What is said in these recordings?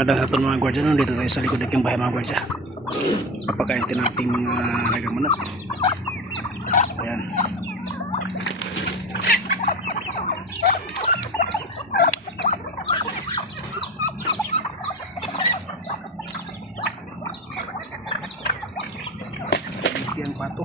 Magandang hapon mga gwardiya, no? Dito tayo sa likod ng bahay mga gwardiya. Papakain din natin mga alagang manok. Ayan. Ito yung pato.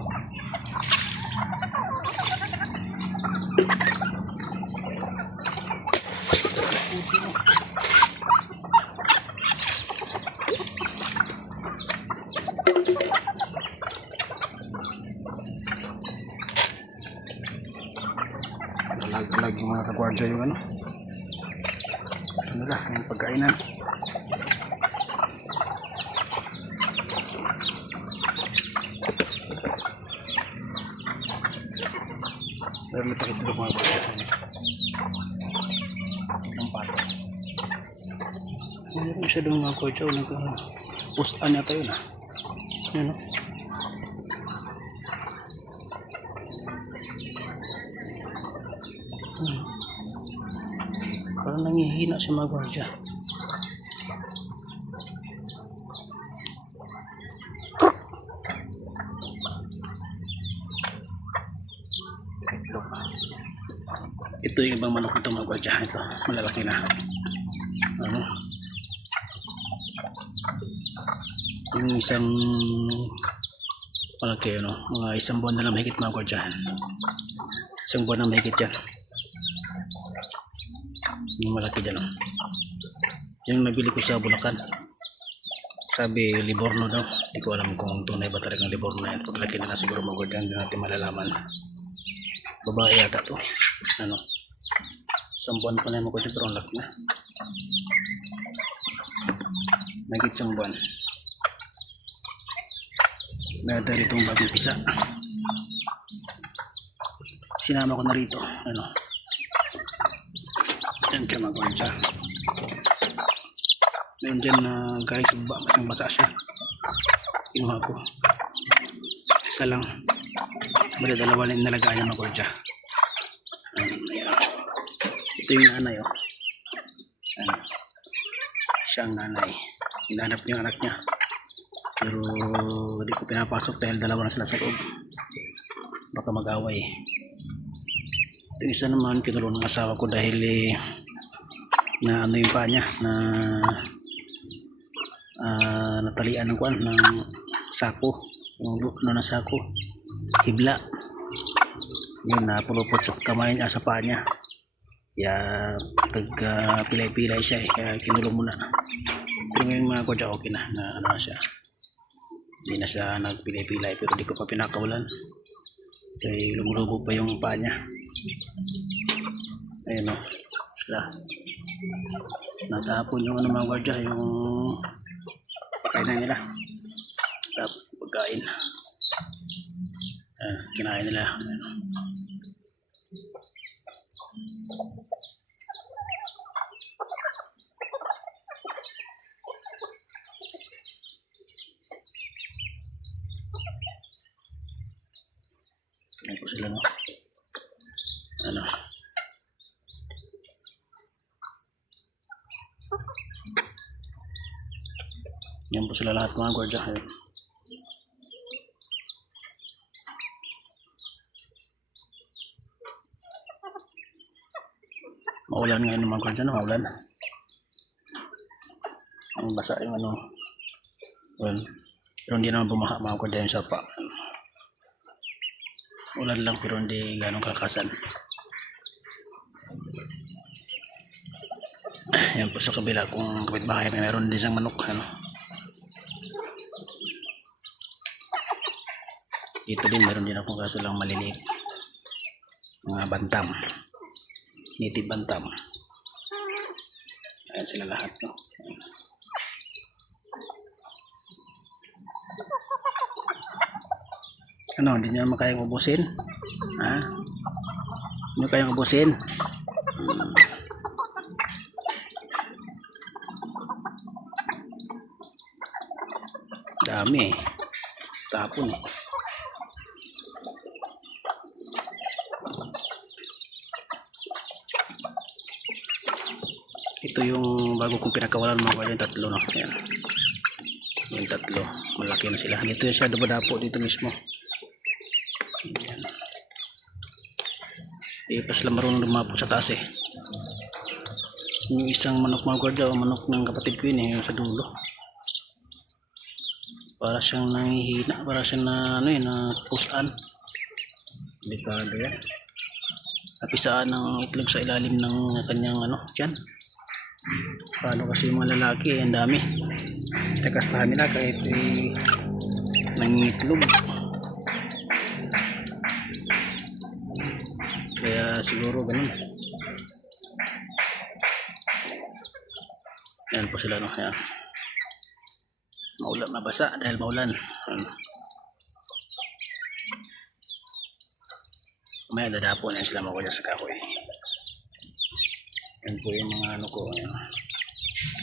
Alag yung mga kagwardya yung ano lang, yung pagkainan. Pero natakit ito mga kagwardya ng pato. Mayroon siya doon mga kagwardya, nag-pustan niya tayo na yan o. Parang nangihina si mga gwardiya. Ito yung ibang manok nito mga gwardiya. Ito, malalaki na. Ano? Yung isang malaki, ano? Mga isang buwan na lang mahigit mga gwardiya. Isang buwan na mahigit yan. Yung malaki dyan, oh. Yung nabili ko sa Bulacan, sabi Livorno daw. Hindi ko alam kung tunay ba talagang Livorno yan. Paglaki na siguro mga dyan, hindi natin malalaman. Babae yata to. Ano, isang buwan pa na yung mga pero ang laki na. Nagit isang buwan. Meron tayo rito bagong pisa. Sinama ko na rito. Ano, yan siya mga gwardiya. Meron dyan na galing sa baba, masang basa siya. Kinuha ko. Isa lang. Bali dalawa lang nalagaan niya mga gwardiya. Ito yung nanay, oh. Ayan. Siya ang nanay. Hinahanap niya yung anak niya. Pero hindi ko pinapasok dahil dalawa na sila sa loob. Baka mag-away. Ito isa naman kinulong ng asawa ko dahil na ano yung paa niya na natalian ng kuwan ng sako, yung ano na sako, hibla yun, napulupot sa kamay niya, sa paa niya, kaya pilay-pilay siya kaya kinulong muna. Pero ngayon mga kwadya okay na, ano na siya, hindi na siya nagpilay-pilay, pero di ko pa pinakawalan kaya lumulubog pa yung paa niya. Ayun o, sila natapon yung ano mga gwardiya, yung pagkain nila, tapos pagkain kinain nila. Ayan po sila, no? Ano, yan po sila lahat mga gwardiya. Maulan ngayon ng mga gwardiya, no? Maulan. Ang basa yung ano. Well, pero hindi naman bumaha mga gwardiya yung sapa. Ulan lang pero hindi ganong kalakasan. Yan po sa kabila kung kapitbahay may meron din siyang manok, ano. Dito din meron din akong kaso lang maliliit, mga bantam, native bantam. Ayan sila lahat, no? Ano, hindi nyo naman kayang ubusin? Ha? Hindi nyo kayang ubusin? Dami eh. Tapon eh. Ito yung bago kong pinakawalan mga guardia, yung tatlo, no? Yan. Yung tatlo, malaki na sila. Dito siya dumadapo dito mismo. Yan. Pas lang marunong dumapo sa taas eh. Yung isang manok mga guardia, o manok ng kapatid ko yun eh, yung sa dulo. Para siyang nangihina, para siyang na, ano yun, na pusan. Delikado yan. Napisaan ng itlog sa ilalim ng kanyang ano, tiyan. Paano kasi yung mga lalaki, ang dami. Tekastahan nila kahit nangitlog. Kaya siguro ganun. Yan po sila, no? Yan. Maulan, mabasa dahil maulan. May dadapo na sila mga sa kahoy. Yan po yung mga ano ko.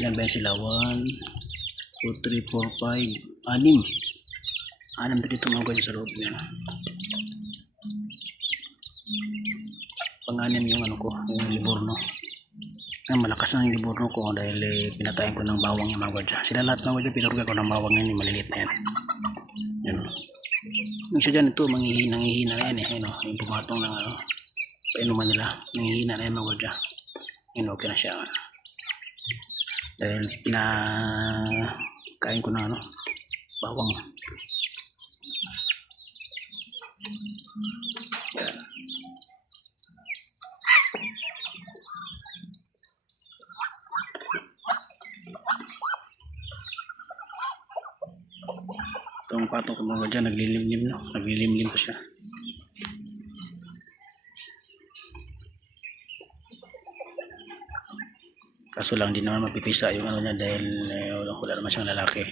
Yan ba sila? 1, 2, 3, 4, 5, 6. 6 dito mga kuya sa loob niya. Panganin yung ano ko, yung liborno. Malakas ang liborno ko dahil pinatayin ko ng bawang yung mga kuya. Sila lahat mga kuya, pinurga ko ng bawang yan, yung maliliit na yan. Yan. Yung siya dyan ito, nangihina na yan eh. Ano, yung pumatong ng ano, painuman nila. Nangihina na yan mga kuya. Yun, okay na siya. Dahil pinakain ko na ano, bawang. Yan. Itong patong ko mga dyan, naglilimlim, no? Naglilimlim ko siya. Kaso lang, di naman mapipisa yung ano niya dahil wala naman siyang lalaki.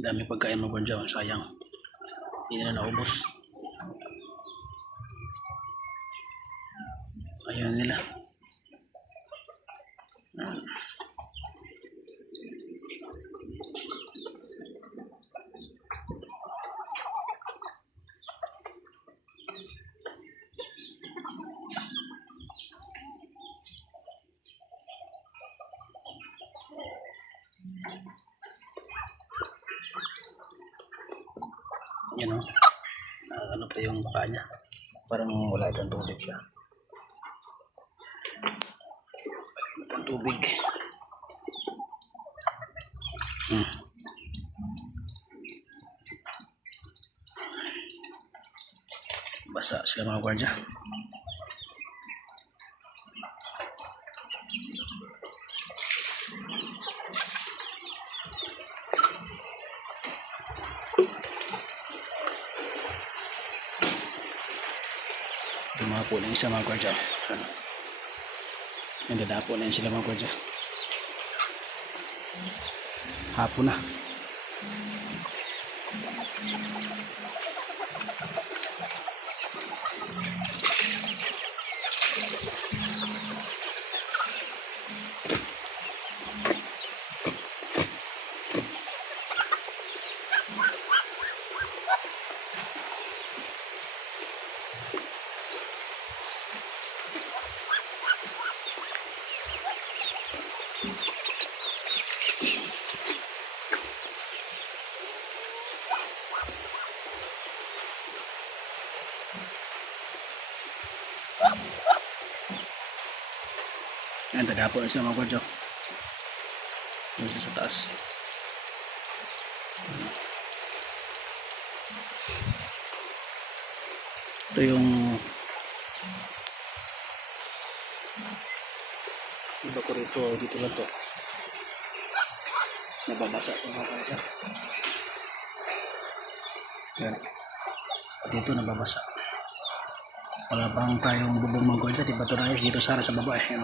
Dami pagkain mga dyan, sayang. Hindi na naubos. Ayan nila. Yan o. Ano pa yung paa niya. Parang wala itong tubig siya. Itong tubig. Basa sila mga gwardiya. Dumapo na yung isa mga gwardiya. Nagdadapo na yun sila mga gwardiya. Hapon na. Ayan, tadapo na siya mga gwardiya. Dito sa taas. Ito yung iba ko rito, dito lang to. Nababasa ito mga gwardiya. Ayan. Dito nababasa. Wala bang tayong bubong mga gwardiya, diba ito na dito sana sa baba eh.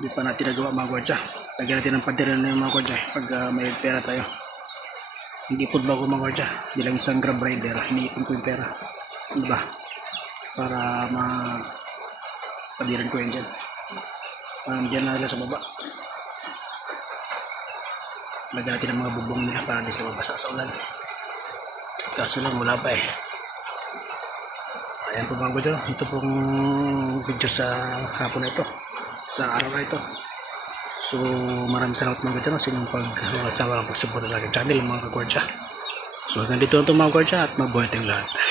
Hindi pa natin nagawa mga gwardiya. Lagyan natin ng pader na yung mga gwardiya pag may pera tayo. Hindi po ba ako mga gwardiya? Bilang isang grab rider, hiniipon ko yung pera. Diba? Para padiran ko yun dyan. Dyan na nila sa baba. Lagyan natin ng mga bubong nila para hindi sila mabasa sa ulan. Kaso lang wala pa eh. Ayan po mga budyo, ito pong video sa hapon na ito, sa araw na ito. So maraming salamat mga budyo, sa inyong pag-asawa ang pagsuporta sa aking channel mga kagwardya. So hanggang dito na ito mga kagwardya at mabuhay tayong lahat.